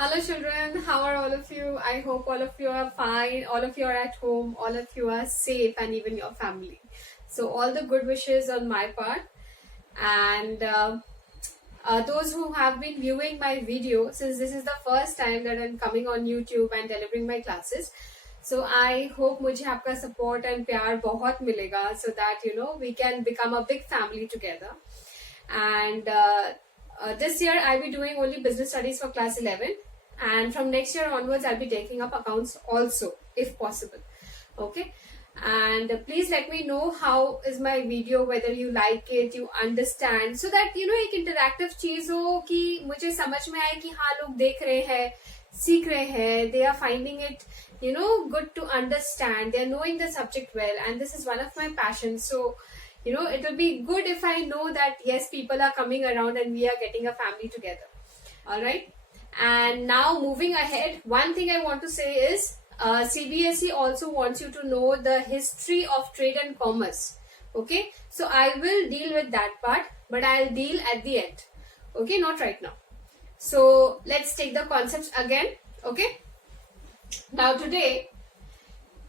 Hello children, how are all of you? I hope all of you are fine, all of you are at home, all of you are safe and even your family. So all the good wishes on my part, and those who have been viewing my video, since this is the first time that I'm coming on YouTube and delivering my classes, so I hope मुझे आपका support and प्यार बहुत मिलेगा so that we can become a big family together. And this year I'll be doing only business studies for class 11, and from next year onwards I'll be taking up accounts also if possible. Okay, and please let me know how is my video, whether you like it, you understand, so that एक interactive चीज हो कि मुझे समझ में आए कि हाँ लोग देख रहे हैं, सीख रहे हैं, they are finding it good to understand, they are knowing the subject well, and this is one of my passions. So it will be good if I know that yes, people are coming around and we are getting a family together. All right. And now moving ahead, one thing I want to say is CBSE also wants you to know the history of trade and commerce. Okay. So I will deal with that part, but I'll deal at the end. Okay. Not right now. So let's take the concepts again. Okay. Now today,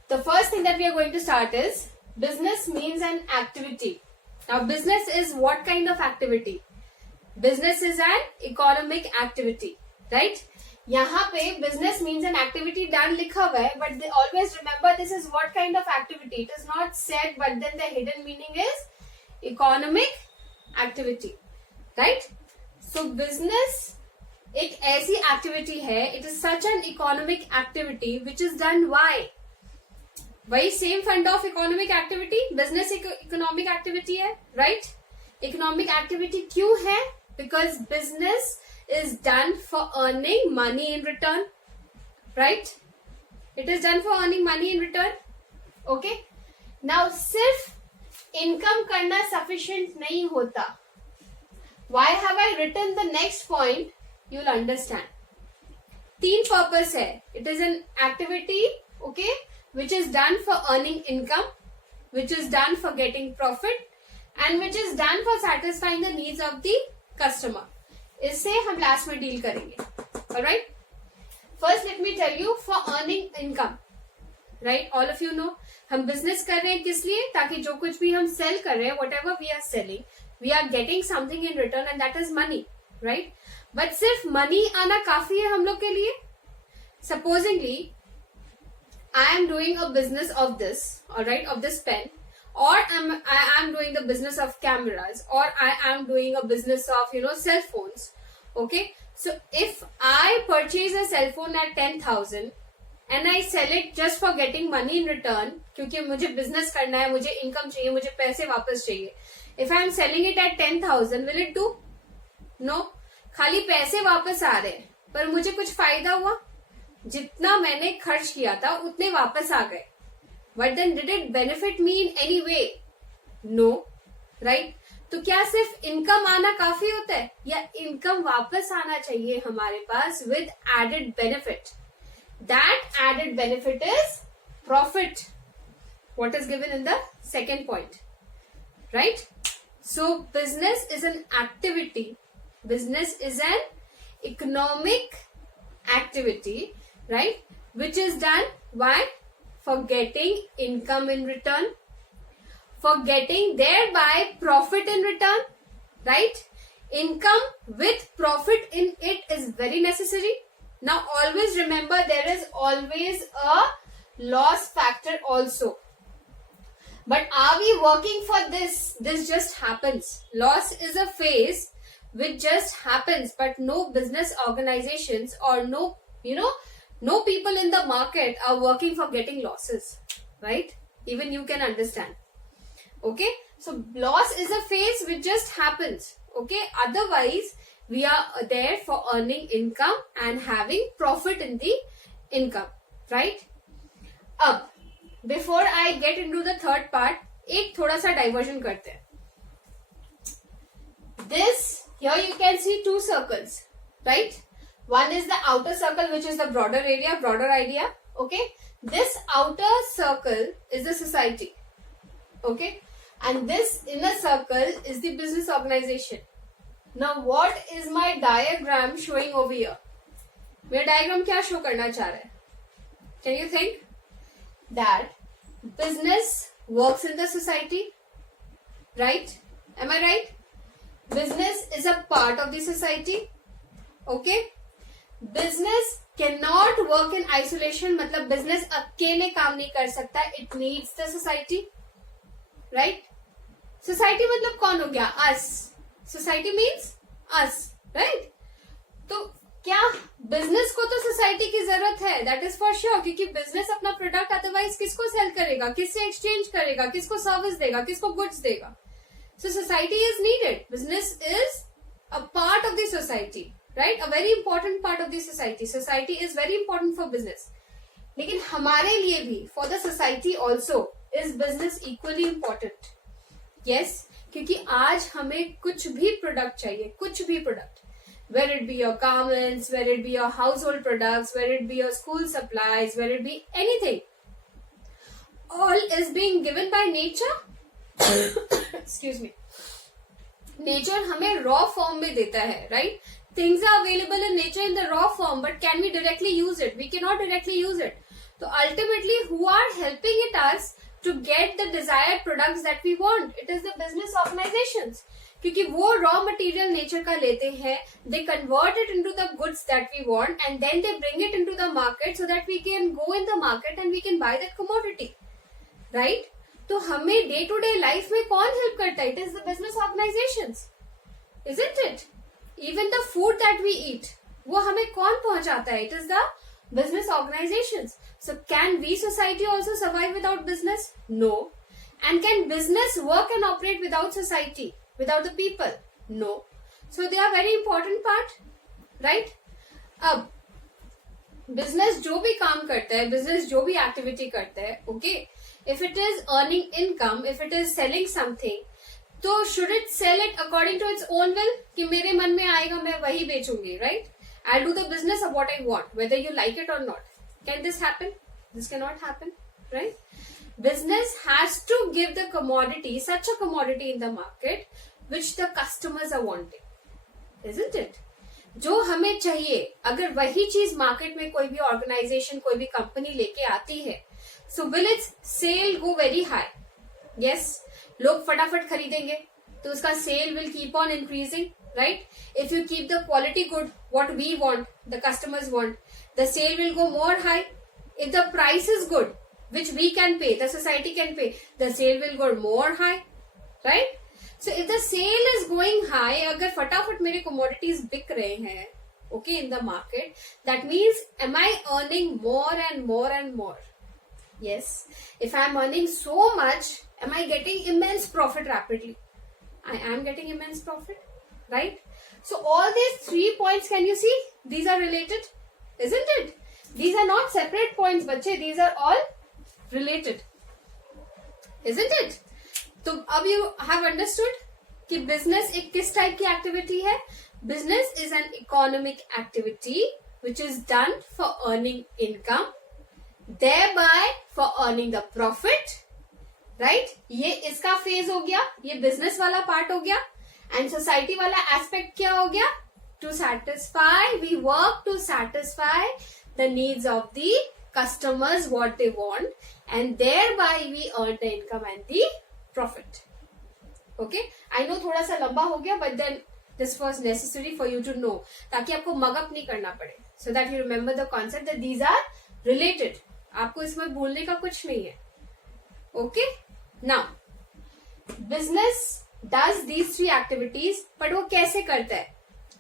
the first thing that we are going to start is business means an activity. Now business is what kind of activity? Business is an economic activity, right? यहाँ पे business means an activity done लिखा हुआ है, but always remember this is what kind of activity. It is not said, but then the hidden meaning is economic activity, right? So business एक ऐसी activity है, it is such an economic activity which is done why? वही same fund of economic activity, business economic activity है, right? Economic activity क्यों है? Because business is done for earning money in return, right? It is done for earning money in return. Okay, now सिर्फ income करना sufficient नहीं होता. Why have I written the next point? You will understand. 3 purpose है. It is an activity, okay, which is done for earning income, which is done for getting profit, and which is done for satisfying the needs of the customer. इससे हम last में deal करेंगे. Alright? First, let me tell you, for earning income, right? All of you know, हम business कर रहे हैं किस लिए? ताकि जो कुछ भी हम sell कर रहे हैं, whatever we are selling, we are getting something in return, and that is money, right? But सिर्फ money आना काफी है हम लोग के लिए? Supposingly, I am doing a business of this, alright, of this pen, or I am doing the business of cameras, or I am doing a business of, cell phones. Okay. So if I purchase a cell phone at 10,000 and I sell it just for getting money in return, क्योंकि मुझे business करना है, मुझे income चाहिए, मुझे पैसे वापस चाहिए. If I am selling it at 10,000, will it do? No. खाली पैसे वापस आ रहे हैं, पर मुझे कुछ फायदा हुआ? जितना मैंने खर्च किया था उतने वापस आ गए. But then did it benefit me in any way? No, right? तो क्या सिर्फ इनकम आना काफी होता है, या इनकम वापस आना चाहिए हमारे पास with added benefit? That added benefit is profit, what is given in the second point, right? So business is an activity, business is an economic activity, right, which is done why? For getting income in return, for getting thereby profit in return, right? Income with profit in it is very necessary. Now always remember, there is always a loss factor also, but are we working for this? This just happens. Loss is a phase which just happens, but no business organizations or no people in the market are working for getting losses, right? Even you can understand. Okay, so loss is a phase which just happens. Okay, otherwise we are there for earning income and having profit in the income, right? अब before I get into the third part, एक थोड़ा सा diversion करते हैं. This here you can see 2 circles, right? One is the outer circle, which is the broader area, broader idea. Okay. This outer circle is the society. Okay. And this inner circle is the business organization. Now what is my diagram showing over here? मेरा diagram क्या show करना चाह रहा है? Can you think? That business works in the society, right? Am I right? Business is a part of the society. Okay, business can not work in isolation. मतलब business अकेले काम नहीं कर सकता. It needs the society, right? Society मतलब कौन हो गया? Us. Society means us, right? तो क्या बिजनेस को तो सोसाइटी की जरूरत है, दैट इज फॉर श्योर, क्योंकि बिजनेस अपना प्रोडक्ट अदरवाइज किसको सेल करेगा, किससे एक्सचेंज करेगा, किसको सर्विस देगा, किसको गुड्स देगा. So society is needed. Business is a part of the society, right? A very important part of the society. Society is very important for business. लेकिन हमारे लिए भी, for the society also, is business equally important. Yes, क्योंकि आज हमें कुछ भी product चाहिए, कुछ भी product, whether it be your garments, whether it be your household products, whether it be your school supplies, whether it be anything, all is being given by nature. Excuse me. Nature हमें raw form में देता है, right? Things are available in nature in the raw form, but can we directly use it? We cannot directly use it. So ultimately, who are helping it us to get the desired products that we want? It is the business organizations. क्योंकि वो raw material nature का लेते हैं, they convert it into the goods that we want and then they bring it into the market so that we can go in the market and we can buy that commodity, right? तो हमें day to day life में कौन help करता है? It is the business organisations, isn't it? Even the food that we eat, वो हमें कौन पहुंचाता है? It is the business organisations. So can we society also survive without business? No. And can business work and operate without society, without the people? No. So they are very important part, right? अब business जो भी काम करता है, business जो भी activity करता है, okay, if it is earning income, if it is selling something, तो should it sell it according to its own will, कि मेरे मन में आएगा मैं वही बेचूंगी, right? I do the business of what I want, whether you like it or not. Can this happen? This can not happen, right? Business has to give the commodity, such a commodity in the market which the customers are wanting, isn't it? जो हमें चाहिए, अगर वही चीज market में कोई भी organisation, कोई भी कंपनी लेके आती है, so will its sale go very high? Yes, लोग फटाफट खरीदेंगे, तो उसका sale will keep on increasing, right? If you keep the quality good, what we want, the customers want, the sale will go more high. If the price is good, which we can pay, the society can pay, the sale will go more high, right? So if the sale is going high, अगर फटाफट मेरे commodities बिक रहे हैं, okay, in the market, that means am I earning more and more and more? Yes. If I am earning so much, am I getting immense profit rapidly? I am getting immense profit, right? So all these 3 points, can you see? These are related, isn't it? These are not separate points, बच्चे. These are all related, isn't it? तो अब you have understood कि business एक किस type की activity है? Business is an economic activity which is done for earning income, thereby for earning the profit, right? ये इसका फेज हो गया, ये बिजनेस वाला पार्ट हो गया. एंड सोसाइटी वाला एस्पेक्ट क्या हो गया? To satisfy, we work to satisfy the needs of the customers, what they want, and thereby we earn the income and the profit. Okay, I know थोड़ा सा लंबा हो गया, but then this was necessary for you to know, ताकि आपको mug up नहीं करना पड़े, so that you remember the concept that these are related. आपको इसमें भूलने का कुछ नहीं है. Okay, now business does these 3 activities, but वो कैसे करता है?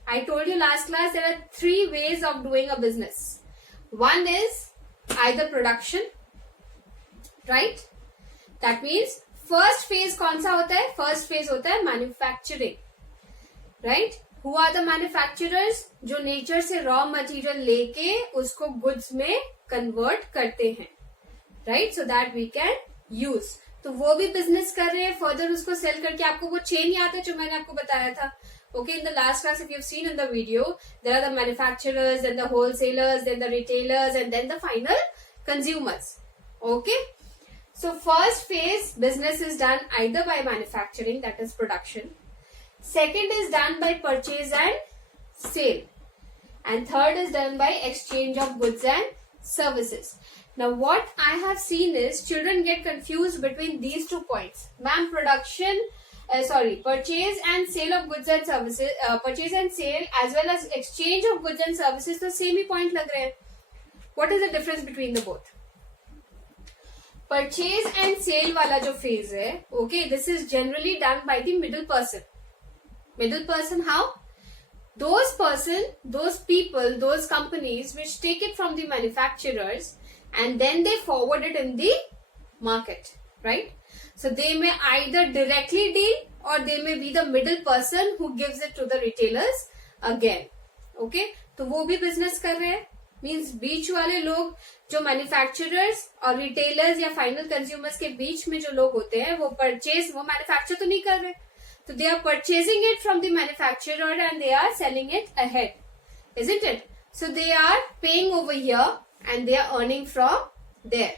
I told you last class there are 3 ways of doing a business. One is either production, right? That means first phase कौन सा होता है? First phase होता है manufacturing, right? Who are the manufacturers? जो nature से raw material लेके उसको goods में convert करते हैं, right? So that we can use. तो वो भी business कर रहे हैं, further उसको sell करके. आपको वो chain याद है जो मैंने आपको बताया था? Okay, in the last class, if you've seen in the video, there are the manufacturers, then the wholesalers, then the retailers, and then the final consumers. Okay, so first phase business is done either by manufacturing, that is production. Second is done by purchase and sale. and third is done by exchange of goods and services. Now what I have seen is children get confused between these 2 points. Ma'am, purchase and sale of goods and services, purchase and sale as well as exchange of goods and services तो same ही point लग रहे हैं. What is the difference between the both? Purchase and sale वाला जो phase है, okay, this is generally done by the middle person. Middle person how? Those people, those companies which take it from the manufacturers and then they forward it in the market, right? So they may either directly deal or they may be the middle person who gives it to the retailers again. Okay? तो वो भी business कर रहे हैं. Means बीच वाले लोग जो manufacturers और retailers या final consumers के बीच में जो लोग होते हैं वो manufacture तो नहीं कर रहे. So they are purchasing it from the manufacturer and they are selling it ahead. Isn't it? So they are paying over here and they are earning from there.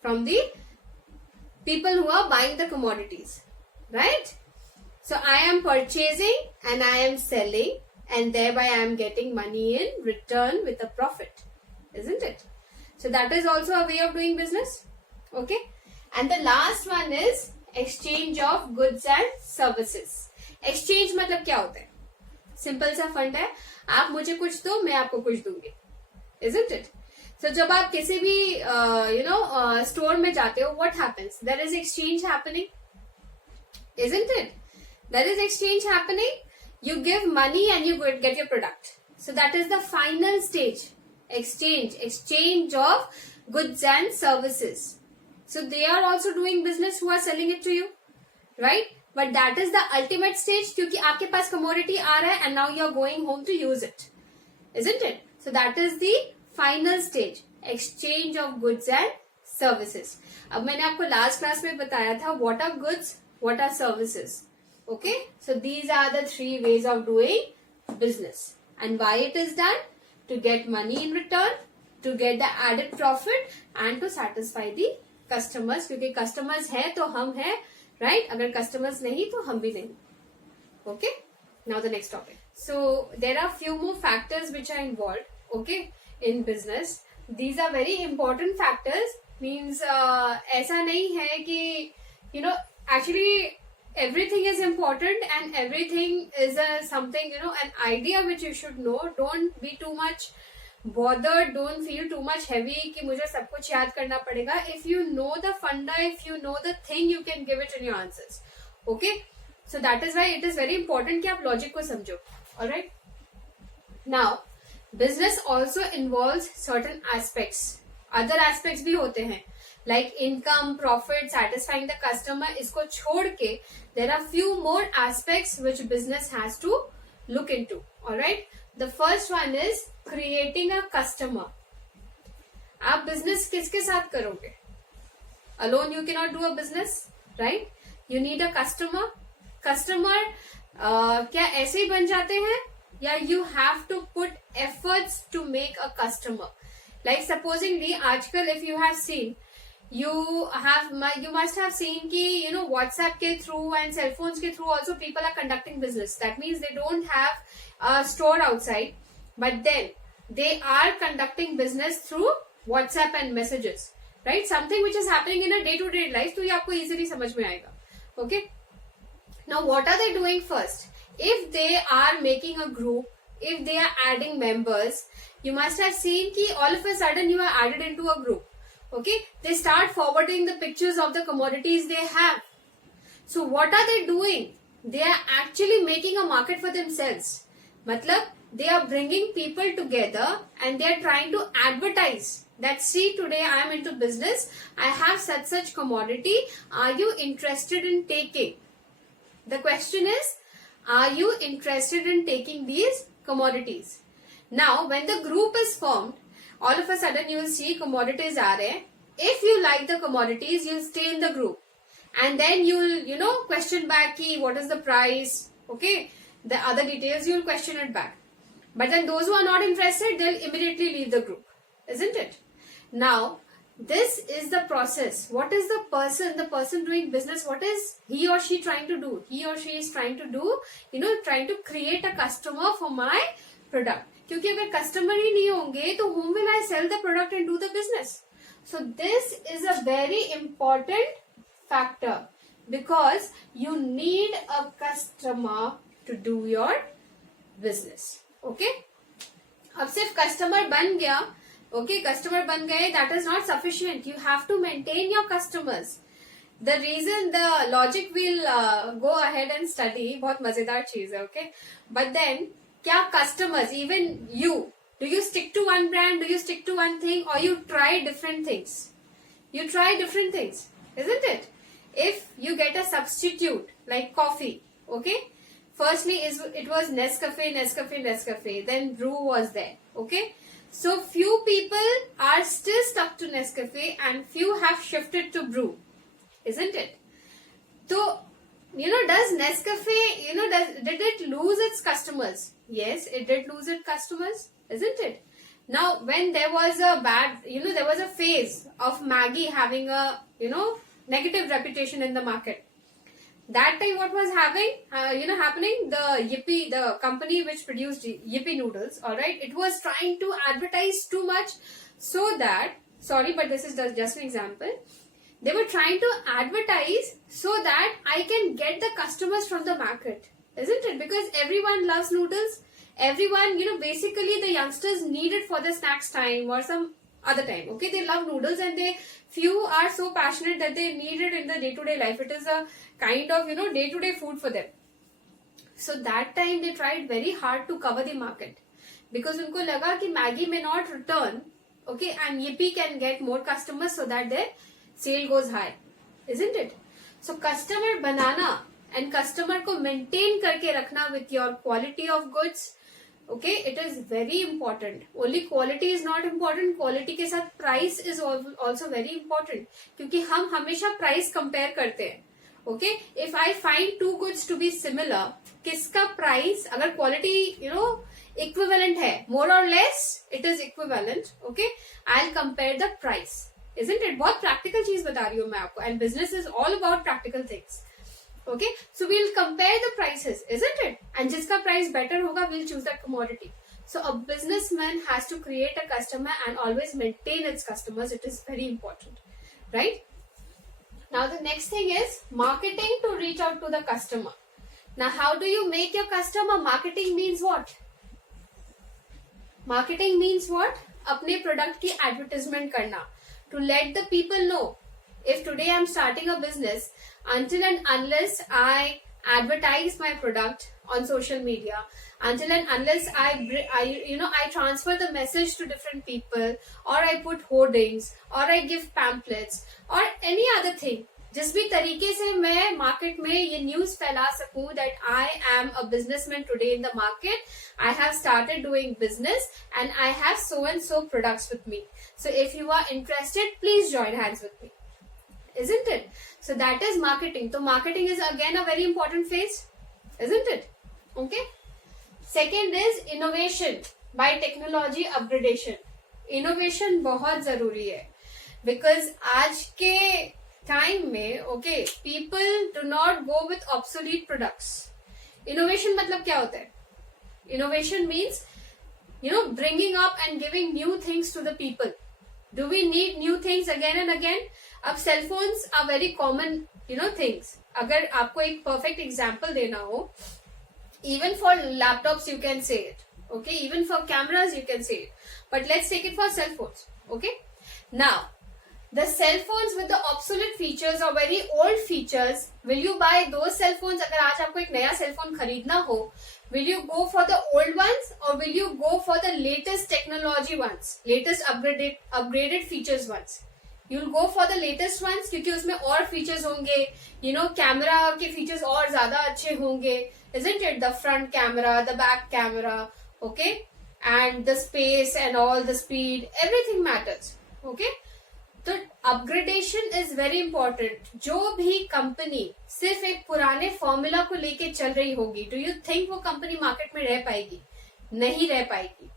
From the people who are buying the commodities. Right? So I am purchasing and I am selling and thereby I am getting money in return with a profit. Isn't it? So that is also a way of doing business. Okay? And the last one is exchange of goods and services. Exchange मतलब क्या होता है? Simple सा fund है. आप मुझे कुछ दो, मैं आपको कुछ दूंगी. Isn't it? So जब आप किसी भी store में जाते हो, what happens? There is exchange happening. Isn't it? There is exchange happening. You give money and you get your product. So that is the final stage. Exchange of goods and services. So they are also doing business who are selling it to you. Right? But that is the ultimate stage क्योंकि आपके पास commodity आ रहा है and now you are going home to use it. Isn't it? So that is the final stage. Exchange of goods and services. अब मैंने आपको last class में बताया था what are goods, what are services. Okay? So these are the 3 ways of doing business. And why it is done? To get money in return, to get the added profit and to satisfy the customers. क्योंकि customers है तो हम हैं, right? अगर customers नहीं तो हम भी नहीं. Okay? Now the next topic. So there are few more factors which are involved, okay, in business. These are very important factors. Means ऐसा नहीं है कि actually everything is important and everything is something an idea which you should know. Don't be too much bothered, don't feel too much heavy कि मुझे सब कुछ याद करना पड़ेगा. If you know the funda, if you know the thing, you can give it in your answers. Okay? So that is why it is very important कि आप logic को समझो. Alright? Now, business also involves certain aspects. Other aspects भी होते हैं. Like income, profit, satisfying the customer. इसको छोड़ के there are few more aspects which business has to look into. Alright? The first one is creating a customer. आप business किसके साथ करोगे? Alone you cannot do a business, right? You need a customer. Customer क्या ऐसे ही बन जाते हैं? या you have to put efforts to make a customer. Like supposingly आजकल if you have seen, you must have seen कि WhatsApp के through and cell phones के through also people are conducting business. That means they don't have a store outside, but then they are conducting business through WhatsApp and messages, right? Something which is happening in a day-to-day life, तो ये आपको easily समझ में आएगा. Okay? Now what are they doing first? If they are making a group, if they are adding members, you must have seen कि all of a sudden you are added into a group. Okay? They start forwarding the pictures of the commodities they have. So what are they doing? They are actually making a market for themselves. मतलब they are bringing people together and they are trying to advertise that see today I am into business, I have such commodity, are you interested in taking? The question is, are you interested in taking these commodities? Now when the group is formed, all of a sudden you will see commodities are there. If you like the commodities, you will stay in the group. And then you will, question back ki, what is the price? Okay. The other details you will question it back. But then those who are not interested, they will immediately leave the group. Isn't it? Now, this is the process. What is the person doing business, what is he or she trying to do? He or she is trying to do, trying to create a customer for my product, क्योंकि अगर customer ही नहीं होंगे तो whom will I sell the product and do the business? So this is a very important factor because you need a customer to do your business. Okay? अब सिर्फ customer बन गया, okay, customer बन गए, that is not sufficient. You have to maintain your customers. The reason, the logic will go ahead and study, बहुत मजेदार चीज है, okay? But then क्या customers, even you, do you stick to one brand, do you stick to one thing, or you try different things? You try different things, isn't it? If you get a substitute like coffee, okay? Firstly, it was Nescafe, then Brew was there, okay? So few people are still stuck to Nescafe and few have shifted to Brew, isn't it? So, does Nescafe, did it lose its customers? Yes, it did lose its customers, isn't it? Now, when there was a there was a phase of Maggie having a, negative reputation in the market. That time what was happening, the Yippee, the company which produced Yippee noodles, alright, it was trying to advertise too much so that, sorry, but this is just an example, they were trying to advertise so that I can get the customers from the market, isn't it? Because everyone loves noodles, everyone, basically the youngsters need it for the snacks time or some other time, okay? They love noodles and few are so passionate that they need it in the day-to-day life. It is a kind of, day-to-day food for them. So that time they tried very hard to cover the market because unko laga ki Maggie may not return, okay, and Yippee can get more customers so that their sale goes high, isn't it? So customer banana and customer ko maintain karke rakhna with your quality of goods, okay, it is very important. Only quality is not important, quality के साथ price is also very important, क्योंकि हम हमेशा price compare करते हैं, okay? If I find two goods to be similar, किसका price अगर quality equivalent है, more or less it is equivalent, okay? I'll compare the price, isn't it? बहुत practical चीज बता रही हूँ मैं आपको, and business is all about practical things. Okay, so we'll compare the prices, isn't it? And jiska price better hoga, we'll choose that commodity. So a businessman has to create a customer and always maintain its customers. It is very important, right? Now the next thing is marketing to reach out to the customer. Now how do you make your customer? Marketing means what? Marketing means what? अपने product की advertisement करना, to let the people know. If today I'm starting a business, until and unless I advertise my product on social media, until and unless I transfer the message to different people, or I put hoardings, or I give pamphlets, or any other thing, जिस भी तरीके से मैं market में ये news फैला सकूं that I am a businessman today in the market, I have started doing business and I have so and so products with me. So if you are interested, please join hands with me. Isn't it? So that is marketing. So marketing is again a very important phase, isn't it? Okay. Second is innovation by technology upgradation. Innovation बहुत जरूरी है because आज के time में, okay, people do not go with obsolete products. Innovation मतलब क्या होता है? Innovation means, bringing up and giving new things to the people. Do we need new things again and again? अब cell phones are very common, things. अगर आपको एक perfect example देना हो, even for laptops you can say it, okay? Even for cameras you can say it. But let's take it for cell phones, okay? Now, the cell phones with the obsolete features or very old features, will you buy those cell phones? अगर आज आपको एक नया cell phone खरीदना हो, will you go for the old ones or will you go for the latest technology ones, latest upgraded features ones? You'll go for the latest ones क्योंकि उसमें और features होंगे, कैमरा के features और ज़्यादा अच्छे होंगे, isn't it? The front camera, the back camera, okay, and the space and all the speed, everything matters, okay? तो अपग्रेडेशन इज वेरी इम्पोर्टेंट. जो भी कंपनी सिर्फ एक पुराने फॉर्मूला को लेके चल रही होगी, डू यू थिंक वो कंपनी मार्केट में रह पाएगी? नहीं रह पाएगी.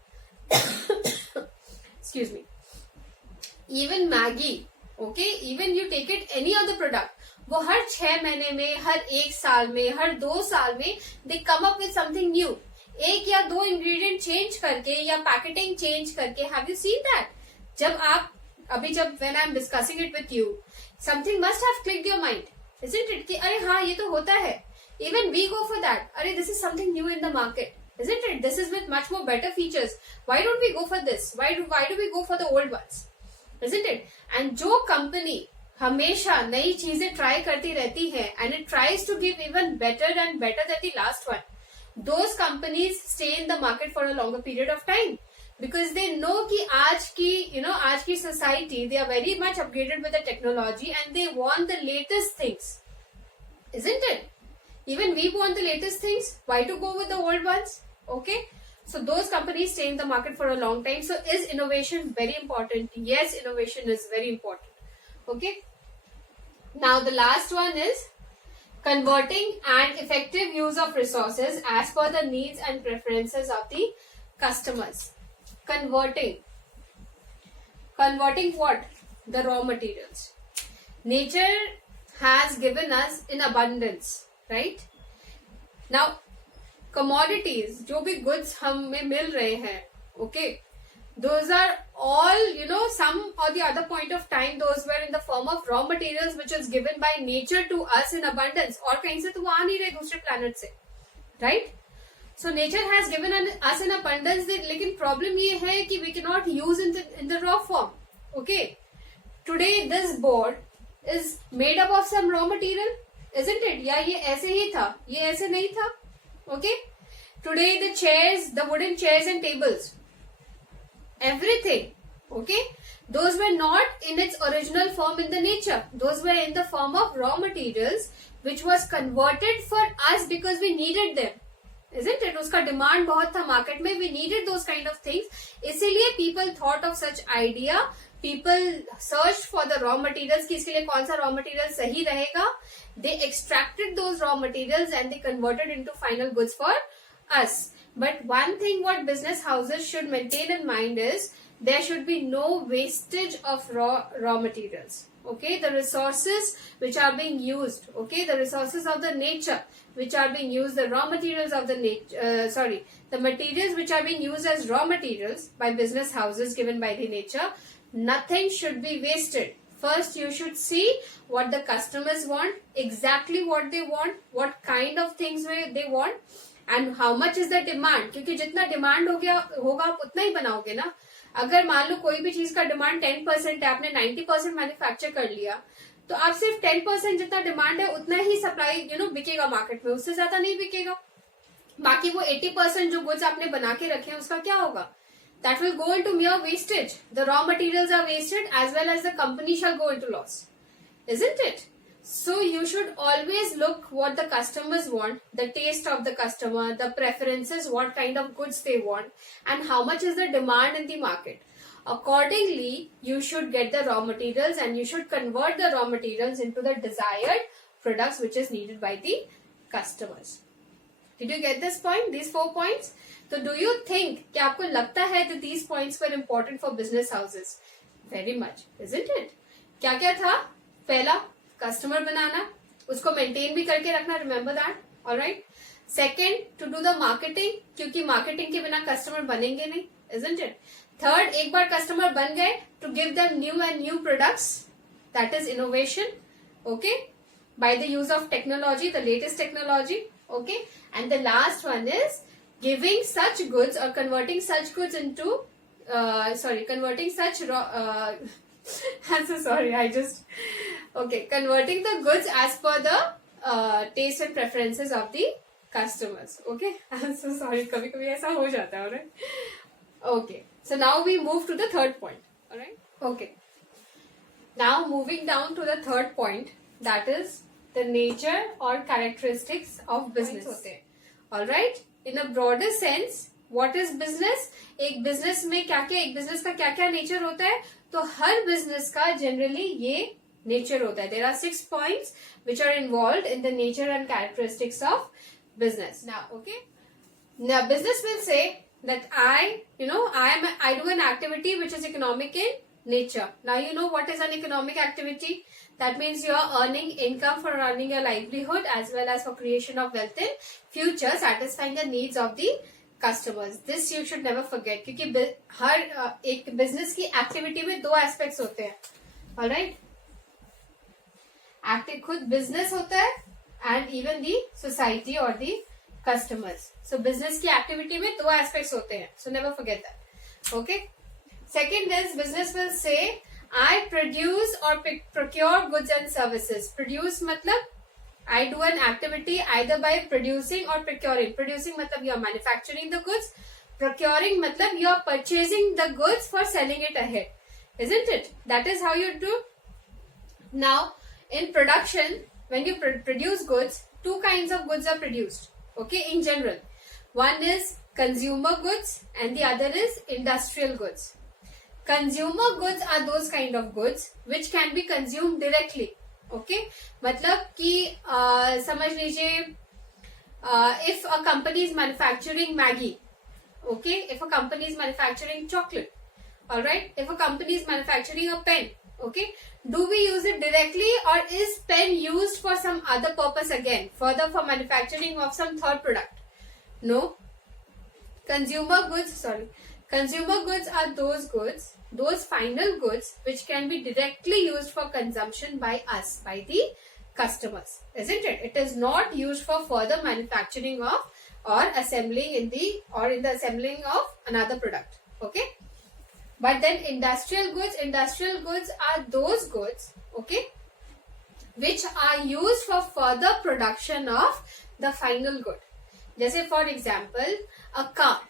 Excuse me. Even Maggi, okay, even you take it any other product, वो हर 6 महीने में, हर 1 साल में, हर 2 साल में they come up with something new. एक या दो इंग्रेडिएंट चेंज करके या पैकेटिंग चेंज करके, हैव यू सीन दैट? जब आप जब when I am discussing it with you, something must have clicked your mind, isn't it? कि अरे हाँ, ये तो होता है. Even we go for that. अरे this is something new in the market, isn't it? This is with much more better features. Why don't we go for this? Why do we go for the old ones? Isn't it? And जो company हमेशा नई चीजें try करती रहती है and it tries to give even better and better than the last one, those companies stay in the market for a longer period of time because they know कि आज की society, they are very much upgraded with the technology and they want the latest things, isn't it? Even we want the latest things. Why to go with the old ones? Okay. So those companies stay in the market for a long time. So is innovation very important? Yes, innovation is very important. Okay. Now the last one is converting and effective use of resources as per the needs and preferences of the customers. Converting what? The raw materials. Nature has given us in abundance, right? Now commodities, जो भी goods हमें मिल रहे हैं, okay, those are all, some or the other point of time those were in the form of raw materials which is given by nature to us in abundance. और कहीं से तो वो आ नहीं रहे दूसरे planet से, right? So nature has given us in abundance, लेकिन problem ये है कि we cannot use in the raw form. Okay, today this board is made up of some raw material, isn't it? या ये ऐसे ही था, ये ऐसे नहीं था. Okay, today the wooden chairs and tables, everything, okay, those were not in its original form in the nature. Those were in the form of raw materials which was converted for us because we needed them, isn't it? उसका demand बहुत था market में, we needed those kind of things. इसीलिए people thought of such idea, people searched for the raw materials कि इसके लिए कौन सा raw material सही रहेगा. They extracted those raw materials and they converted into final goods for us. But one thing what business houses should maintain in mind is there should be no wastage of raw materials. Okay, the resources which are being used, okay, the resources of the nature which are being used, the raw materials of the the materials which are being used as raw materials by business houses given by the nature, nothing should be wasted. First, you should see what the customers want, exactly what they want, what kind of things they want, and how much is the demand. क्योंकि जितना demand होगा आप उतना ही बनाओगे ना. अगर मान लो कोई भी चीज का demand 10% है, आपने 90% मैन्युफैक्चर कर लिया, तो आप सिर्फ 10% जितना डिमांड है उतना ही सप्लाई बिकेगा मार्केट में, उससे ज्यादा नहीं बिकेगा. बाकी वो 80% जो गुड्स आपने बना के रखे हैं उसका क्या होगा? That will go into mere wastage. The raw materials are wasted as well as the company shall go into loss, isn't it? So you should always look what the customers want, the taste of the customer, the preferences, what kind of goods they want, and how much is the demand in the market. Accordingly, you should get the raw materials and you should convert the raw materials into the desired products which is needed by the customers. Did you get this point? These 4 points? So do you think कि आपको लगता है that these points were important for business houses? Very much, isn't it? क्या क्या था? पहला, customer बनाना, उसको maintain भी करके रखना, remember that, alright? Second, to do the marketing, क्योंकि marketing के बिना customer बनेंगे नहीं, isn't it? Third, एक बार customer बन गए, to give them new products, that is innovation, okay? By the use of technology, the latest technology, okay? And the last one is giving such goods or converting such goods into converting such raw I'm so sorry, converting the goods as per the taste and preferences of the customers. Okay, I'm so sorry, kabhi kabhi aisa ho jata hai. Alright, okay, so now we move to the third point. Alright, okay, now moving down to the third point, that is the nature or characteristics of business. Alright, in a broader sense, what is business? एक business में क्या क्या, एक business का क्या क्या nature होता है? तो हर business का generally ये nature होता है. There are 6 points which are involved in the nature and characteristics of business. Now, okay, now business will say that I do an activity which is economic in nature. Now you know what is an economic activity. That means you are earning income for running your livelihood as well as for creation of wealth in future, satisfying the needs of the customers. This you should never forget, क्योंकि हर एक business की activity में दो aspects होते हैं. Alright? Active खुद business होता है and even the society or the customers. So business की activity में दो aspects होते हैं. So never forget that. Okay? Second is business will say I produce or procure goods and services. Produce मतलब I do an activity either by producing or procuring. Producing मतलब you are manufacturing the goods. Procuring मतलब you are purchasing the goods for selling it ahead. Isn't it? That is how you do. Now, in production, when you produce goods, two kinds of goods are produced. Okay, in general. One is consumer goods and the other is industrial goods. Consumer goods are those kind of goods which can be consumed directly. Okay, मतलब कि समझ लीजिए if a company is manufacturing Maggi, okay, if a company is manufacturing chocolate, all right, if a company is manufacturing a pen, okay, do we use it directly or is pen used for some other purpose again, further for manufacturing of some third product? No. Consumer goods are those final goods which can be directly used for consumption by us, by the customers, isn't it? It is not used for further manufacturing of or assembling in the assembling of another product. Okay. But then industrial goods are those goods, okay, which are used for further production of the final good. जैसे for example, a car,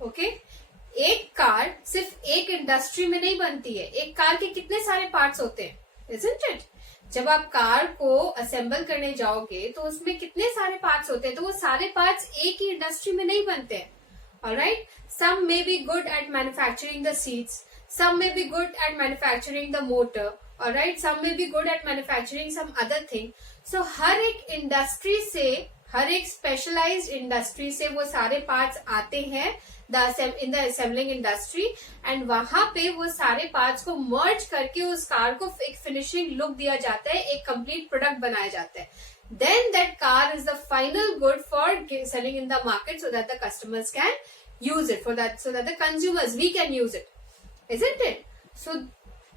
okay, एक car सिर्फ एक industry में नहीं बनती है. एक car के कितने सारे पार्ट्स होते हैं, isn't it? जब आप कार को असेंबल करने जाओगे तो उसमें कितने सारे पार्ट्स होते हैं, तो वो सारे पार्ट्स एक ही इंडस्ट्री में नहीं बनते हैं. Alright, some may be good at manufacturing the seats, some may be good at manufacturing the motor, alright, some may be good at manufacturing some other thing. So हर एक इंडस्ट्री से, हर एक specialised industry से वो सारे parts आते हैं in the assembling industry, and वहां पे वो सारे पार्ट्स को मर्ज करके उस कार को एक फिनिशिंग लुक दिया जाता है, एक कंप्लीट प्रोडक्ट बनाया जाता है. Then that car is the final good for selling in the market so that the customers can use it, so that the consumers, we can use it, isn't it? So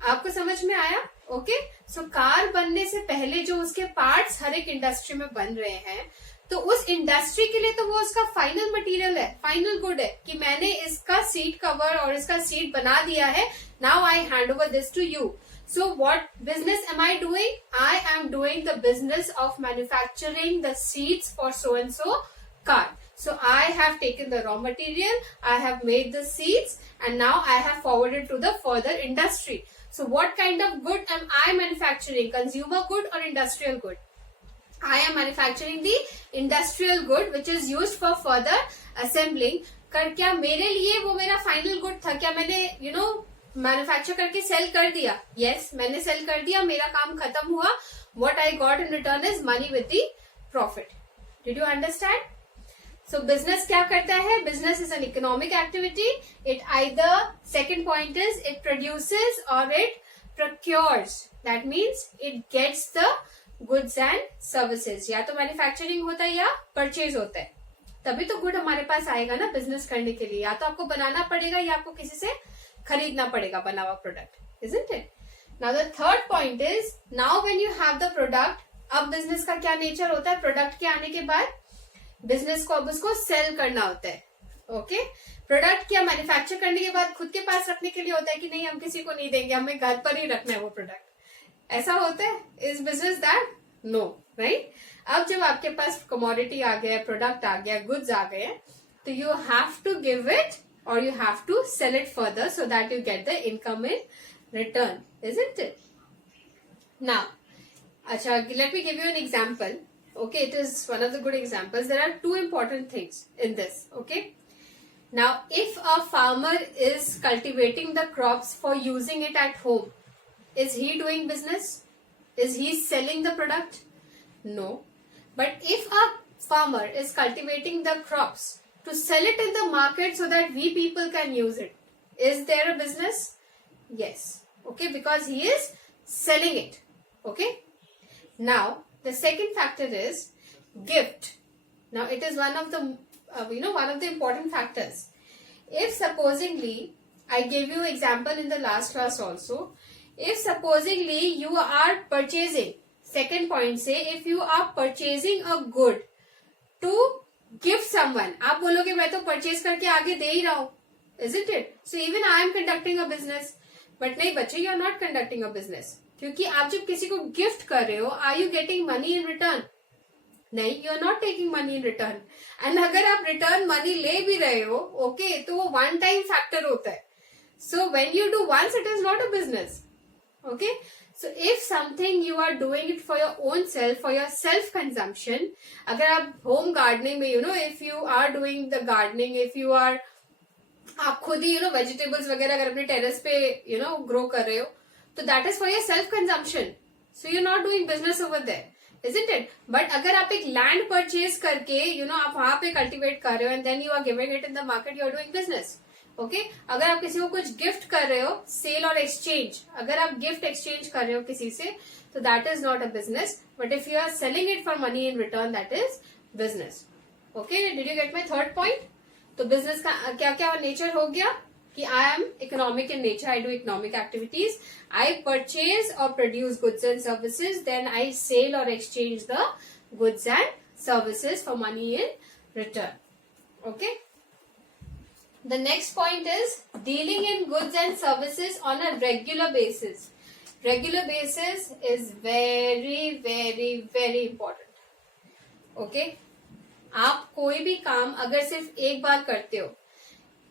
आपको समझ में आया? Okay? So car बनने से पहले जो उसके parts हर एक इंडस्ट्री में बन रहे हैं, तो उस इंडस्ट्री के लिए तो वो उसका फाइनल मटेरियल है, फाइनल गुड है कि मैंने इसका सीट कवर और इसका सीट बना दिया है. Now I hand over this to you. So what business am I doing? I am doing the business of manufacturing the seats for so and so car. So I have taken the raw material, I have made the seats, and now I have forwarded to the further industry. So what kind of good am I manufacturing? Consumer good or industrial good? I am manufacturing the industrial good which is used for further assembling. क्या मेरे लिए वो मेरा final good था? क्या मैंने manufacture करके cell कर दिया? यस, मैंने सेल कर दिया, मेरा काम खत्म हुआ. What I got in return is money with the profit. Did you understand? So business क्या करता है? Business is an economic activity. It either, second point is, it produces or it procures. That means it gets the goods and services. या तो manufacturing होता है या purchase होता है, तभी तो गुड हमारे पास आएगा ना बिजनेस करने के लिए. या तो आपको बनाना पड़ेगा या आपको किसी से खरीदना पड़ेगा बना हुआ product, isn't it? Now the third point is, now when you have the product, अब बिजनेस का क्या नेचर होता है? प्रोडक्ट के आने के बाद बिजनेस को अब उसको सेल करना होता है. ओके, प्रोडक्ट क्या मैन्युफैक्चर करने के बाद खुद के पास रखने के लिए होता है कि नहीं हम किसी को नहीं देंगे, हमें घर पर ही रखना है वो प्रोडक्ट? ऐसा होता है? Is business that? No, right? अब जब आपके पास कमोडिटी आ गया, प्रोडक्ट आ गया, गुड्स आ गए, तो you have to give it or you have to sell it further so that you get the income in return, isn't it? Now, let me give you an example. Okay, it is one of the good examples. There are two important things in this. Okay, now if a farmer is cultivating the crops for using it at home, is he doing business? Is he selling the product? No. But if a farmer is cultivating the crops to sell it in the market so that we people can use it, is there a business? Yes. Okay, because he is selling it. Okay. Now the second factor is gift. Now it is one of the one of the important factors. If supposingly, I gave you example in the last class also, if supposingly you are purchasing, second point say, if you are purchasing a good to give someone, आप बोलोगे मैं तो purchase करके आगे दे ही रहा हूँ, isn't it? So even I am conducting a business, but नहीं बच्चे, you are not conducting a business, क्योंकि आप जब किसी को gift कर रहे हो, are you getting money in return? नहीं, you are not taking money in return. And अगर आप return money ले भी रहे हो, okay, तो वो one time factor होता है. So when you do once, it is not a business. Okay, so if something you are doing it for your own self, for your self consumption, अगर आप home gardening में, if you are doing the gardening, if you are, आप खुद ही vegetables वगैरह अगर अपने terrace पे grow कर रहे हो, तो that is for your self consumption. So you're not doing business over there, isn't it? But अगर आप एक land purchase करके आप वहां पे cultivate कर रहे हो and then you are giving it in the market, you are doing business. Okay अगर आप किसी को कुछ गिफ्ट कर रहे हो, सेल और एक्सचेंज, अगर आप गिफ्ट एक्सचेंज कर रहे हो किसी से, तो that is not a business. But if you are selling it for money in return, that is business. Okay, did you get my third point? तो बिजनेस का क्या क्या नेचर हो गया कि I am economic in nature, I do economic activities, I purchase or produce goods and services, then I sell or exchange the goods and services for money in return. Okay, the next point is dealing in goods and services on a regular basis. Regular basis is very very very important. Okay, आप कोई भी काम अगर सिर्फ एक बार करते हो,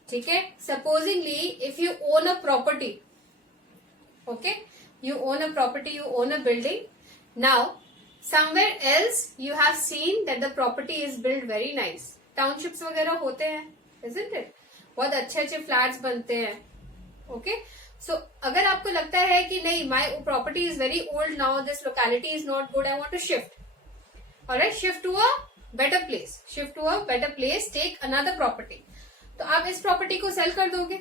ठीक है, supposingly if you own a property, okay, you own a property, you own a building. Now somewhere else you have seen that the property is built very nice. Townships वगैरह होते हैं, isn't it? बहुत अच्छे अच्छे flats बनते हैं. Okay, सो अगर आपको लगता है कि नहीं, my property is very old now, this locality is not good, I want to shift, alright, shift to a better place, shift to a better place, take another property. तो आप इस प्रॉपर्टी को सेल कर दोगे.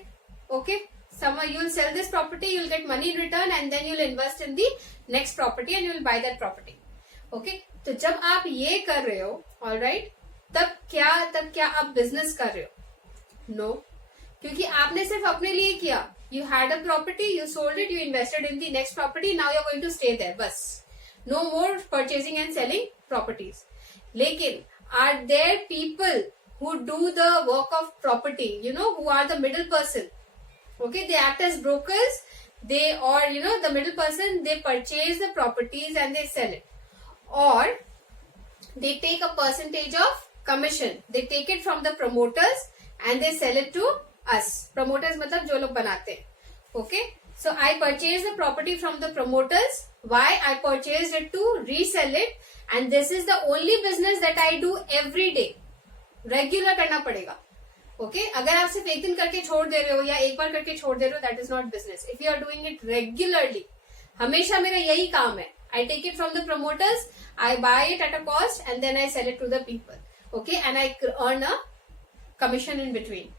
Okay, summer you will sell this property, you will get money in return and then you will invest in the next property and you will buy that property. Okay, तो जब आप ये कर रहे हो, ऑलराइट, तब क्या आप बिजनेस कर रहे हो? नो, क्योंकि आपने सिर्फ अपने लिए किया. You had a property, you sold it, you invested in the next property, now you are going to stay there, बस. No more purchasing and selling properties. लेकिन are there people who do the work of property, who are the middle person. Okay, they act as brokers, they or the middle person, they purchase the properties and they sell it, or they take a percentage of commission, they take it from the promoters and they sell it to us. Promoters मतलब जो लोग बनाते हैं. Okay, so I purchased the property from the promoters. Why? I purchased it to resell it, and this is the only business that I do every day. Regular करना पड़ेगा. Okay, अगर आप सिर्फ एक दिन करके छोड़ दे रहे हो या एक बार करके छोड़ दे रहे हो, that is not business. If you are doing it regularly, हमेशा मेरा यही काम है. I take it from the promoters, I buy it at a cost and then I sell it to the people. Okay, and I earn a commission in between.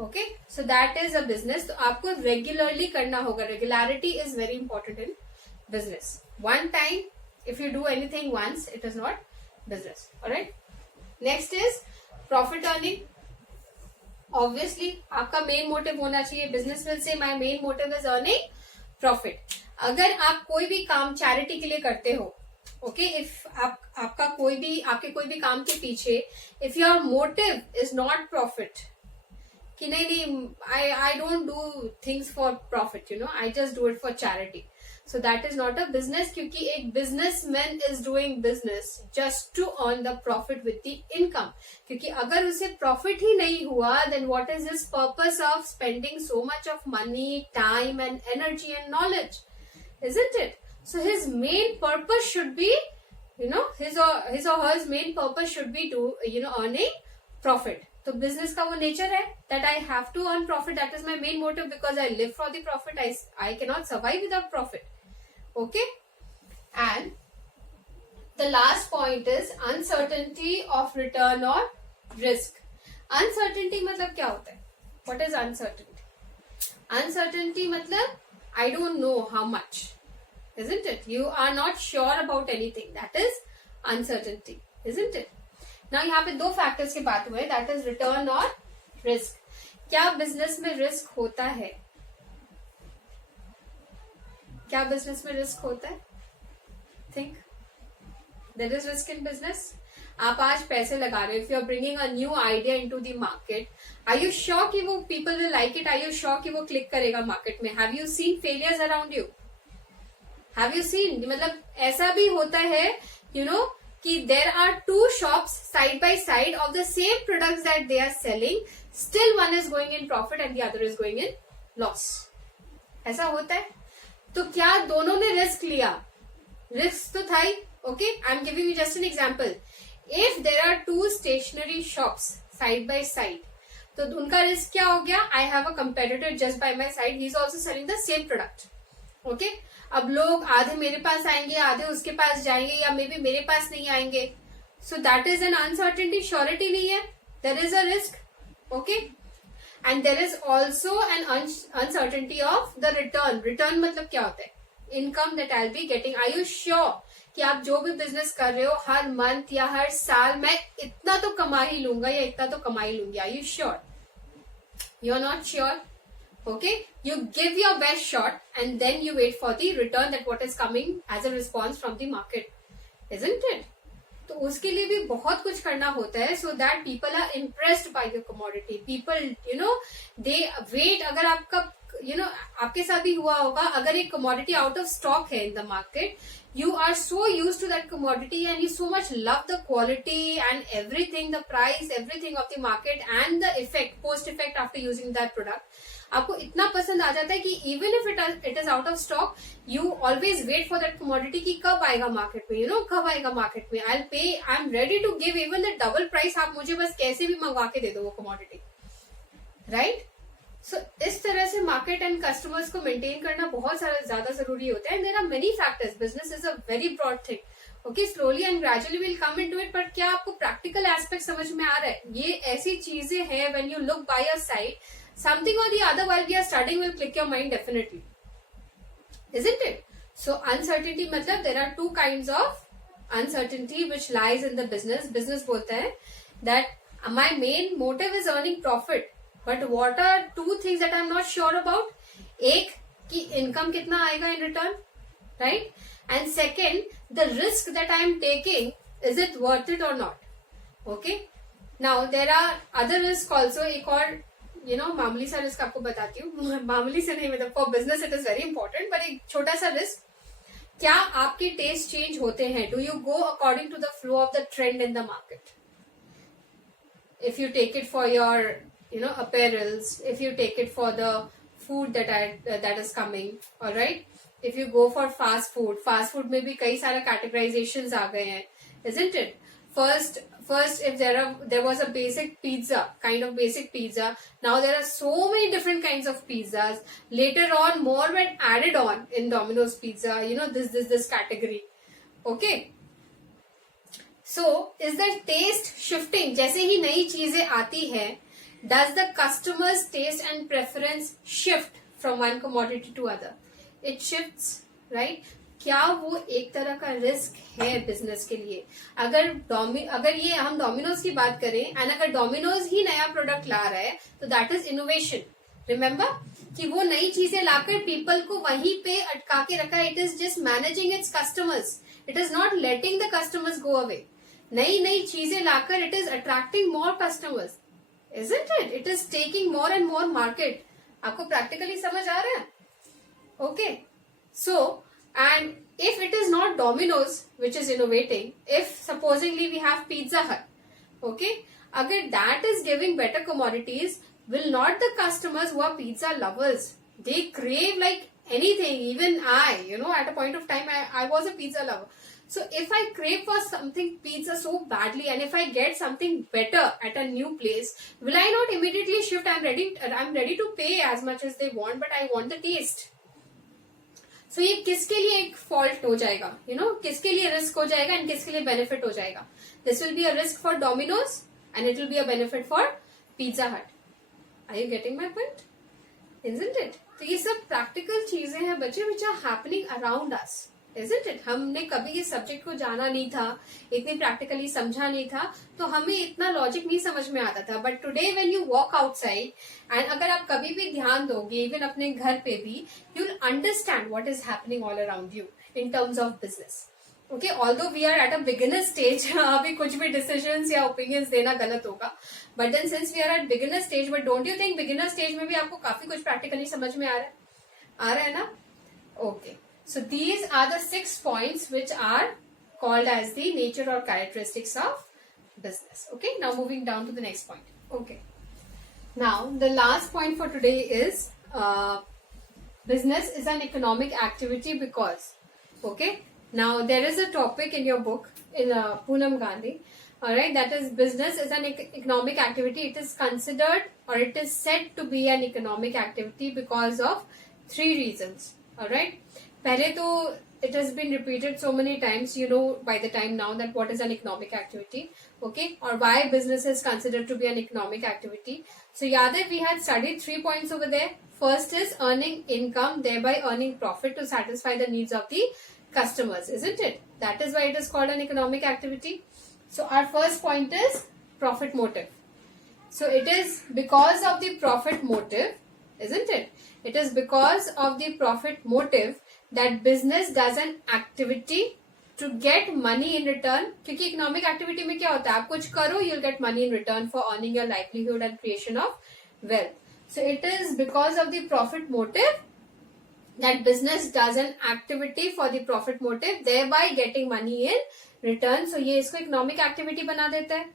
Okay, so that is a business. तो आपको regularly करना होगा. Regularity is very important in business. One time, if you do anything once, it is not business. Alright, next is profit earning. Obviously आपका main motive होना चाहिए. Business will say my main motive is earning profit. अगर आप कोई भी काम charity के लिए करते हो, ओके, इफ आपके कोई भी काम के पीछे if your motive is not profit, कि नहीं, I don't do things for profit, I just do it for charity, so that is not a business. क्योंकि एक businessman is doing business just to earn the profit with the income. क्योंकि अगर उसे profit ही नहीं हुआ, then what is his purpose of spending so much of money, time and energy and knowledge, isn't it? So his main purpose should be, his or her main purpose should be to, earning profit. तो business का वो nature है that I have to earn profit. That is my main motive because I live for the profit. I cannot survive without profit. Okay, and the last point is uncertainty of return or risk. Uncertainty मतलब क्या होता है? What is uncertainty? Uncertainty मतलब I don't know how much, isn't it? You are not sure about anything. That is uncertainty, isn't it? ना यहाँ पे 2 factors की बात हुई है, दैट इज रिटर्न और रिस्क. क्या बिजनेस में रिस्क होता है? क्या बिजनेस में रिस्क होता है? Think. There is risk in business. आप आज पैसे लगा रहे हो, if you are bringing a new idea into the market, are you sure कि वो people will like it? Are you sure कि वो क्लिक करेगा मार्केट में? Have you seen failures around you? Have you scene? मतलब ऐसा भी होता है यू नो कि देर are 2 shops side by side of the same products that they are selling, still one is going in profit and the other is going in loss. ऐसा होता है. तो क्या दोनों ने रिस्क लिया? रिस्क तो था ही. Okay, I am giving you just an example. If there are 2 stationery shops side by side, तो उनका रिस्क क्या हो गया? I have a competitor just by my side, he is also selling the same product. Okay, अब लोग आधे मेरे पास आएंगे, आधे उसके पास जाएंगे, या मे बी मेरे पास नहीं आएंगे. So that is an uncertainty. Surety नहीं है. There is a risk. Okay, and there is also an uncertainty of the return. Return मतलब क्या होता है? Income that I will be getting. Are you sure कि आप जो भी बिजनेस कर रहे हो, हर मंथ या हर साल मैं इतना तो कमा ही लूंगा या इतना तो कमा ही लूंगी? Are you sure? You are not sure. Okay, you give your best shot and then you wait for the return that what is coming as a response from the market, isn't it? तो उसके लिए भी बहुत कुछ करना होता है so that people are impressed by the commodity. People, you know, they wait. अगर आपका आपके साथ भी हुआ होगा, अगर एक commodity out of stock है in the market, you are so used to that commodity and you so much love the quality and everything, the price, everything of the market and the effect, post effect after using that product. आपको इतना पसंद आ जाता है कि even if it is out of stock, you always wait for that commodity कि कब आएगा market में, कब आएगा मार्केट में. I pay, I am ready to give even the double price. आप मुझे बस कैसे भी मंगवा के दे दो वो कमोडिटी, राइट? सो इस तरह से मार्केट एंड कस्टमर्स को मेंटेन करना बहुत ज्यादा जरूरी होता है. And there are many factors. Business is a very broad thing. Okay, slowly and gradually will come into it. But क्या आपको प्रैक्टिकल एस्पेक्ट समझ में आ रहा है? ये ऐसी चीजें हैं when you look by your side, something or the other while we are studying will click your mind definitely, isn't it? So uncertainty matlab there are 2 kinds of uncertainty which lies in the business. Business bolta hai that my main motive is earning profit, but what are 2 things that I'm not sure about? एक कि income कितना आएगा in return, right? And second, the risk that I'm taking, is it worth it or not? Okay, now there are other risks also. एक और मामूली सा risk आपको बताती हूँ. मामूली से नहीं, मतलब for business it is very important, but एक छोटा सा रिस्क. क्या आपके टेस्ट चेंज होते हैं? Do you go according to the flow of the trend in the market? If you take it for your apparels, if you take it for the food that is coming, alright? If you go for fast food में भी कई सारे कैटेगराइजेशंस आ गए हैं, isn't it? First, if there was a basic pizza, kind of basic pizza. Now there are so many different kinds of pizzas. Later on, more were added on in Domino's Pizza. This category. Okay. So, is the taste shifting? जैसे ही नई चीजें आती है, does the customer's taste and preference shift from one commodity to other? It shifts, right? क्या वो एक तरह का रिस्क है बिजनेस के लिए? अगर ये हम डोमिनोज की बात करें, एंड अगर डोमिनोज ही नया प्रोडक्ट ला रहा है, तो दैट इज इनोवेशन. रिमेम्बर कि वो नई चीजें लाकर पीपल को वहीं पे अटका के रखा है. It is just managing its customers. It is not letting the customers go away. नई चीजें लाकर it is attracting more customers, isn't it? It is taking more and more market. आपको प्रैक्टिकली समझ आ रहा है? Okay, so and if it is not Domino's which is innovating, if supposingly we have Pizza Hut, okay, agar that is giving better commodities, will not the customers who are pizza lovers, they crave like anything? Even I, at a point of time I was a pizza lover. So if I crave for something pizza so badly, and if I get something better at a new place, will I not immediately shift? I'm ready to pay as much as they want, but I want the taste. So ये किसके लिए एक fault हो जाएगा? किसके लिए risk हो जाएगा एंड किसके लिए बेनिफिट हो जाएगा? This will be a risk for Domino's and it will be a benefit for Pizza Hut. Are you getting my point? Isn't it? तो ये सब प्रैक्टिकल चीजें हैं बच्चे, which are happening around us. isn't it? हमने कभी इस subject को जाना नहीं था, इतनी प्रैक्टिकली समझा नहीं था, तो हमें इतना लॉजिक नहीं समझ में आता था. But today when you walk outside and अगर आप कभी भी ध्यान दोगे इवन अपने घर पे भी, you will understand what is happening all around you in terms of business. Okay, although we are at a beginner stage, अभी कुछ भी डिसीजंस या ओपिनियंस देना गलत होगा, but then since we are at beginner stage, but don't you think beginner stage में भी आपको काफी कुछ प्रैक्टिकली समझ में आ रहा है ना? Okay, so these are the 6 points which are called as the nature or characteristics of business. Okay, now moving down to the next point. Okay, now the last point for today is business is an economic activity because, okay, now there is a topic in your book in Poonam Gandhi, all right, that is business is an economic activity. It is considered or it is said to be an economic activity because of 3 reasons. All right, पहले तो it has been repeated so many times, you know by the time now that what is an economic activity, okay, or why business is considered to be an economic activity. So Yadav, we had studied 3 points over there. First is earning income, thereby earning profit to satisfy the needs of the customers, isn't it? That is why it is called an economic activity. So our first point is profit motive. So it is because of the profit motive, isn't it? It is because of the profit motive that business does an activity to get money in return. क्योंकि economic activity में क्या होता है, आप कुछ करो, you'll get money in return for earning your livelihood and creation of wealth. So it is because of the profit motive that business does an activity for the profit motive, thereby getting money in return. So ये इसको economic activity बना देता है,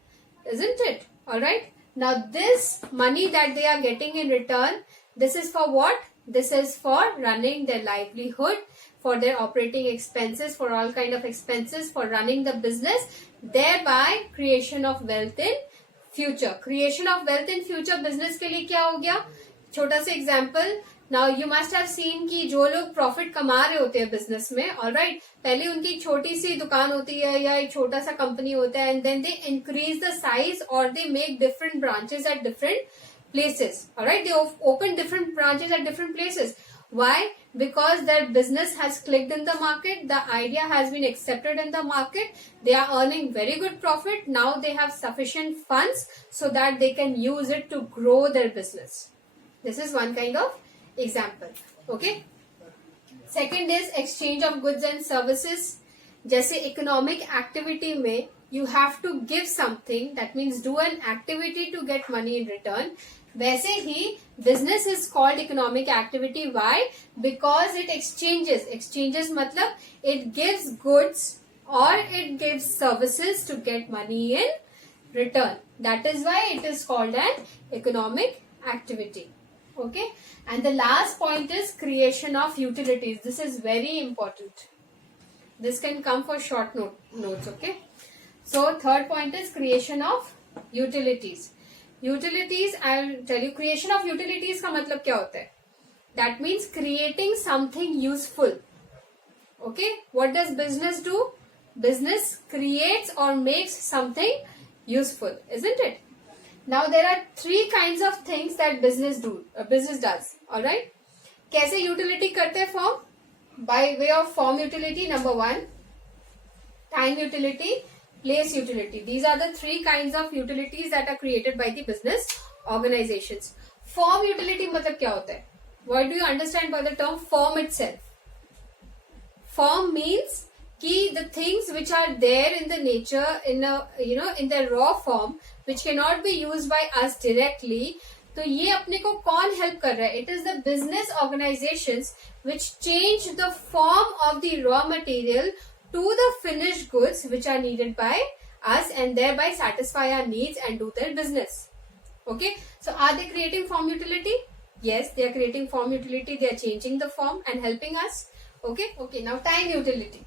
isn't it? All right. Now this money that they are getting in return, this is for what? This is for running their livelihood, for their operating expenses, for all kind of expenses, for running the business, thereby creation of wealth in future. Creation of wealth in future business के लिए क्या हो गया? छोटा सा example. Now you must have seen कि जो लोग profit कमा रहे होते हैं business में, all right, पहले उनकी एक छोटी सी दुकान होती है या एक छोटा सा company होता है, and then they increase the size or they make different branches at different places. All right, they open different branches at different places. Why? Because their business has clicked in the market, the idea has been accepted in the market, they are earning very good profit. Now they have sufficient funds so that they can use it to grow their business. This is one kind of example. Okay. Second is exchange of goods and services. जैसे economic activity में you have to give something, that means do an activity to get money in return. वैसे ही business is called economic activity. Why? Because it exchanges मतलब it gives goods or it gives services to get money in return. That is why it is called an economic activity. Okay, and the last point is creation of utilities. This is very important. This can come for short notes. Okay, so third point is creation of utilities. Utilities, I'll tell you, creation of utilities का मतलब क्या होता है? That means creating something useful. Okay, what does business do? Business creates or makes something useful, isn't it? Now there are 3 kinds of things that business does. All right, कैसे utility करते हैं form? By way of form utility, number 1, time utility, place utility. These are the 3 kinds of utilities that are created by the business organizations. Form utility मतलब क्या होता है? What do you understand by the term form itself? Form means कि the things which are there in the nature, in the raw form, which cannot be used by us directly. तो ये अपने को कौन help कर रहा है? It is the business organizations which change the form of the raw material to the finished goods which are needed by us and thereby satisfy our needs and do their business. Okay, so are they creating form utility? Yes, they are creating form utility. They are changing the form and helping us. Okay, now time utility.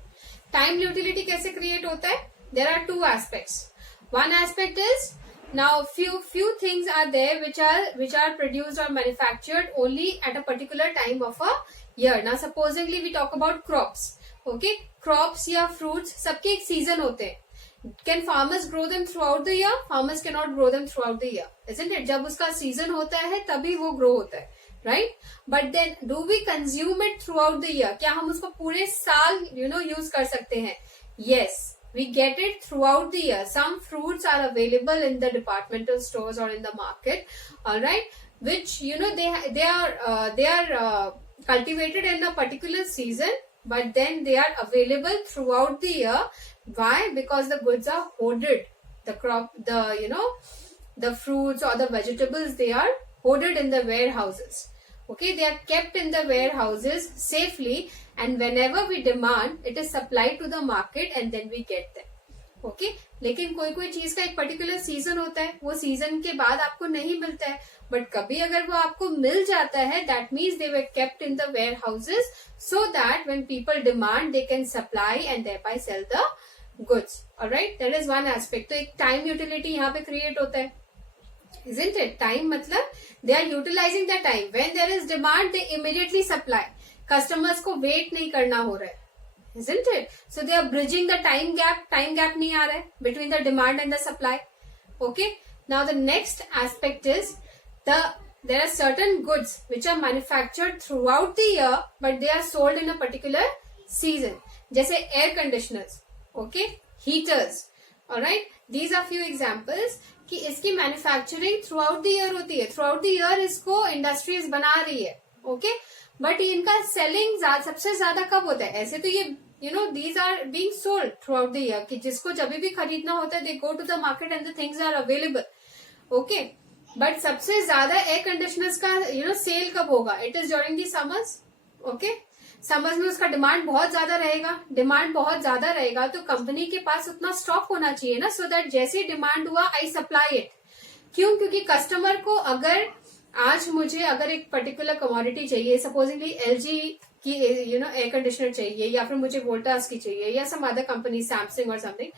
Time utility कैसे create होता है? There are 2 aspects. One aspect is, now few things are there which are produced or manufactured only at a particular time of a year. Now supposedly we talk about crops. Okay, crops या fruits सबके एक season होते हैं. Can farmers grow them throughout the year? Farmers cannot grow them throughout the year, isn't it? जब उसका season होता है तभी वो grow होता है. Right? But then do we consume it throughout the year? क्या हम उसको पूरे साल यूज कर सकते हैं? Yes, we get it throughout the year. Some fruits are available in the departmental stores or in the market, all right, which they are cultivated in a particular season, but then they are available throughout the year. Why? Because the goods are hoarded. The crop, the fruits or the vegetables, they are hoarded in the warehouses. Okay, they are kept in the warehouses safely, and whenever we demand, it is supplied to the market and then we get them. Okay, लेकिन कोई कोई चीज का एक particular season होता है, वो season के बाद आपको नहीं मिलता है, बट कभी अगर वो आपको मिल जाता है, that means they were kept in the warehouses so that when people demand they can supply and thereby sell the goods. Alright, that is one aspect. तो एक टाइम यूटिलिटी यहाँ पे क्रिएट होता है. Isn't it? Time मतलब they are utilizing the time. When there is demand, they immediately supply. Customers को wait नहीं करना हो रहा है. Isn't it? So they are bridging the time gap. Time gap नहीं आ रहा है between the demand and the supply. Okay. Now the next aspect is there are certain goods which are manufactured throughout the year, but they are sold in a particular season. जैसे air conditioners, okay, heaters. Alright, these are few examples कि इसकी manufacturing through out the year होती है. Through out the year इसको industries बना रही है. Okay, but इनका सेलिंग सबसे ज्यादा कब होता है? ऐसे तो ये these are being sold throughout the year, कि जिसको जब भी खरीदना होता है they go to the market and the things are available. Okay, but सबसे ज्यादा एयर कंडीशनर्स का सेल कब होगा? It is during the summers. Okay, summers में उसका डिमांड बहुत ज्यादा रहेगा. डिमांड बहुत ज्यादा रहेगा तो कंपनी के पास उतना स्टॉक होना चाहिए ना, सो दैट जैसे डिमांड हुआ आई सप्लाई इट. क्यों? क्योंकि कस्टमर को अगर आज मुझे अगर एक पर्टिकुलर कमोडिटी चाहिए, सपोजिंगली एलजी की एयर कंडीशनर चाहिए, या फिर मुझे वोल्टास की चाहिए, या सम अदर कंपनी सैमसंग और something,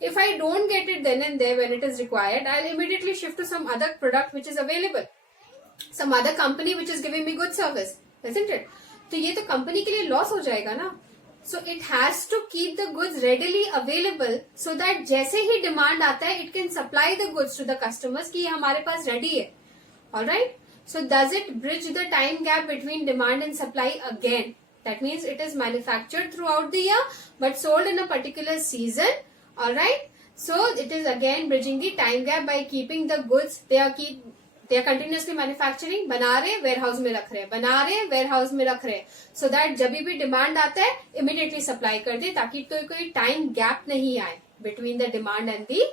if I don't get it then and there when it is required, I'll immediately shift to some other product which is available, some other company which is giving me good service, isn't it? तो ये तो company के लिए loss हो जाएगा ना. So it has to keep the goods readily available so that जैसे ही डिमांड आता है it can supply the goods to the customers कि ये हमारे पास रेडी है. Alright, so does it bridge the time gap between demand and supply again? That means it is manufactured throughout the year but sold in a particular season. Alright, so it is again bridging the time gap by keeping the goods. They are continuously manufacturing, बना रहे ware house में रख रहे, बना रहे ware house में रख रहे, सो दैट जब भी डिमांड आता है इमीडिएटली सप्लाई कर दे, ताकि तो कोई टाइम गैप नहीं आए between the demand and the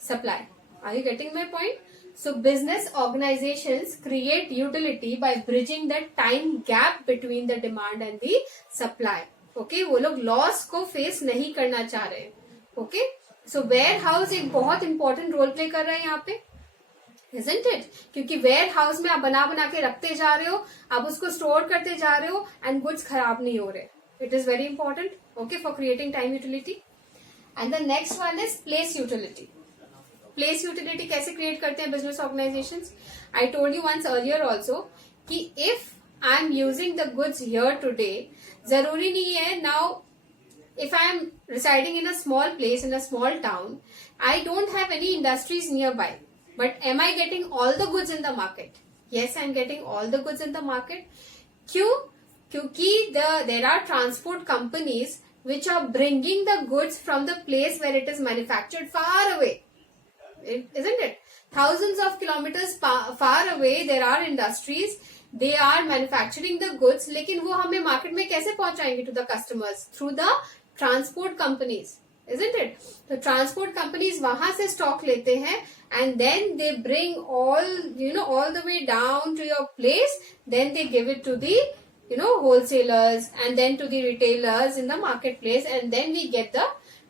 supply. Are you getting my point? So business organisations create utility by bridging the time gap between the demand and the supply. Okay, वो लोग loss को face नहीं करना चाह रहे. Okay, so ware house एक बहुत important role play कर रहा है यहाँ पे, isn't it? क्योंकि वेयर हाउस में आप बना बना के रखते जा रहे हो, आप उसको स्टोर करते जा रहे हो एंड गुड्स खराब नहीं हो रहे. It is very important, okay, for creating time utility. And the next one is place utility. Place utility कैसे क्रिएट करते हैं business organisations? I told you once earlier also कि if I am using the goods here today, जरूरी नहीं है now if I am residing in a small place, in a small town, I don't have any industries nearby. But am I getting all the goods in the market? Yes, I am getting all the goods in the market. क्यों? क्योंकि there are transport companies which are bringing the goods from the place where it is manufactured far away. Isn't it? Thousands of kilometers far away there are industries. They are manufacturing the goods. लेकिन वो हमें market में कैसे पहुंचाएंगे to the customers? Through the transport companies. Isn't it? तो transport companies वहां से stock लेते हैं and then they bring all the way down to your place, then they give it to the wholesalers and then to the retailers in the marketplace, and then we get the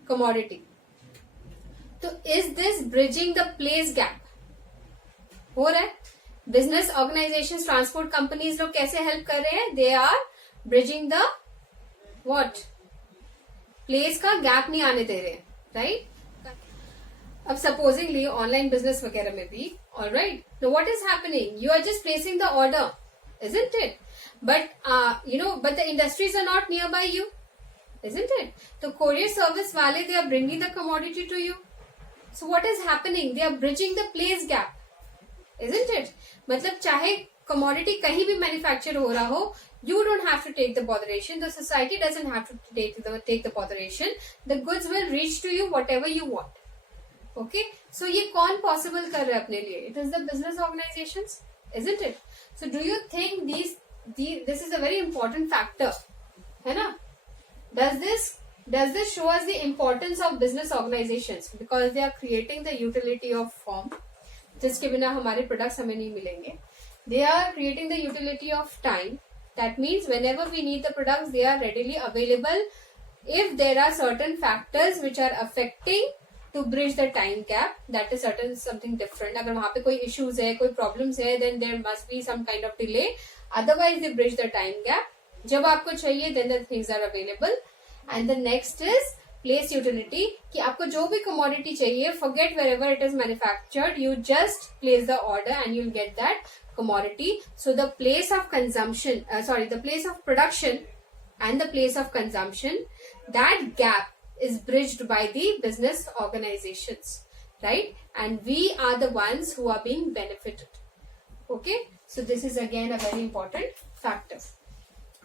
commodity. तो is this bridging the place gap? हो रहा है. Business organisation, transport companies लोग कैसे help कर रहे हैं? They are bridging the what? Place का गैप नहीं आने दे रहे, राइट? अब सपोजिंगली ऑनलाइन बिजनेस वगैरह में भी, ऑलराइट, तो what is happening? You are just placing the order, isn't it? But but the industries are not nearby you, isn't it? तो courier service वाले they are bringing the commodity to you. So what is happening? They are bridging the place gap, isn't it? मतलब चाहे commodity कहीं भी manufacture हो रहा हो, you don't have to take the botheration. The society doesn't have to take the botheration. The goods will reach to you whatever you want. Okay, so ये कौन possible कर रहा है अपने लिए? It is the business organizations, isn't it? So do you think this is a very important factor, है ना? Does this show us the importance of business organizations because they are creating the utility of firm, जिसके बिना हमारे products हमें नहीं मिलेंगे. They are creating the utility of time. That means whenever we need the products, they are readily available. If there are certain factors which are affecting to bridge the time gap, that is something different. अगर वहाँ पे कोई issues है, कोई problems है, then there must be some kind of delay. Otherwise, they bridge the time gap. जब आपको चाहिए, then the things are available. And the next is place utility. कि आपको जो भी commodity चाहिए, forget wherever it is manufactured. You just place the order and you'll get that commodity. So the place of consumption, the place of production and the place of consumption, that gap is bridged by the business organizations, right? And we are the ones who are being benefited. Okay, so this is again a very important factor.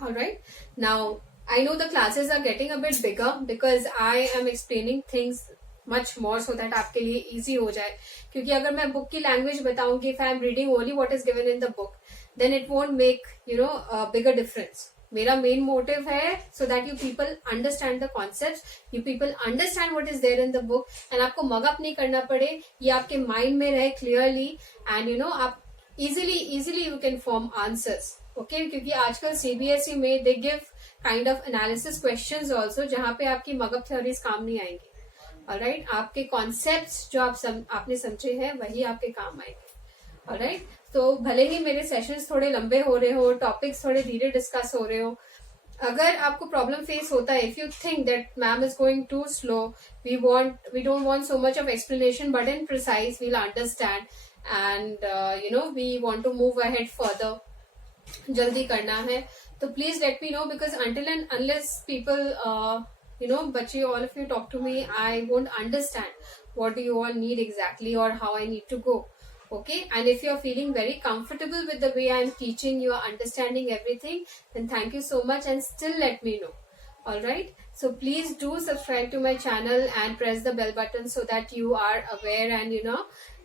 All right, now I know the classes are getting a bit bigger because I am explaining things much more so that आपके लिए easy हो जाए. क्योंकि अगर मैं book की language बताऊंगी, if I am reading only what is given in the book, then it won't make a bigger difference. मेरा main motive है so that you people understand the concepts, you people understand what is there in the book, and आपको mug up नहीं करना पड़े, ये आपके mind में रहे clearly, and आप easily you can form answers. Okay, क्योंकि आजकल CBSE में they give kind of analysis questions also, जहाँ पे आपकी mug up theories काम नहीं आएंगी. Alright, आपके concepts जो आपने समझे हैं वही आपके काम आएंगे. Alright, तो भले ही मेरे सेशंस थोड़े लंबे हो रहे हो, टॉपिक्स थोड़े धीरे डिस्कस हो रहे हो, अगर आपको प्रॉब्लम फेस होता है, if you think that ma'am is going to slow, we don't want so much of explanation but in precise, we'll understand, and we want to move ahead further, जल्दी करना है, तो please let me know, because until and unless people बच्चे, all of you talk to me, I won't understand what do you all need exactly or how I need to go. Okay, and if you're feeling very comfortable with the way I'm teaching, you are understanding everything, then thank you so much, and still let me know. Alright, so please do subscribe to my channel and press the bell button so that you are aware, and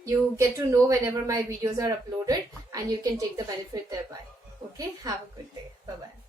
you get to know whenever my videos are uploaded and you can take the benefit thereby. Okay, have a good day. Bye bye.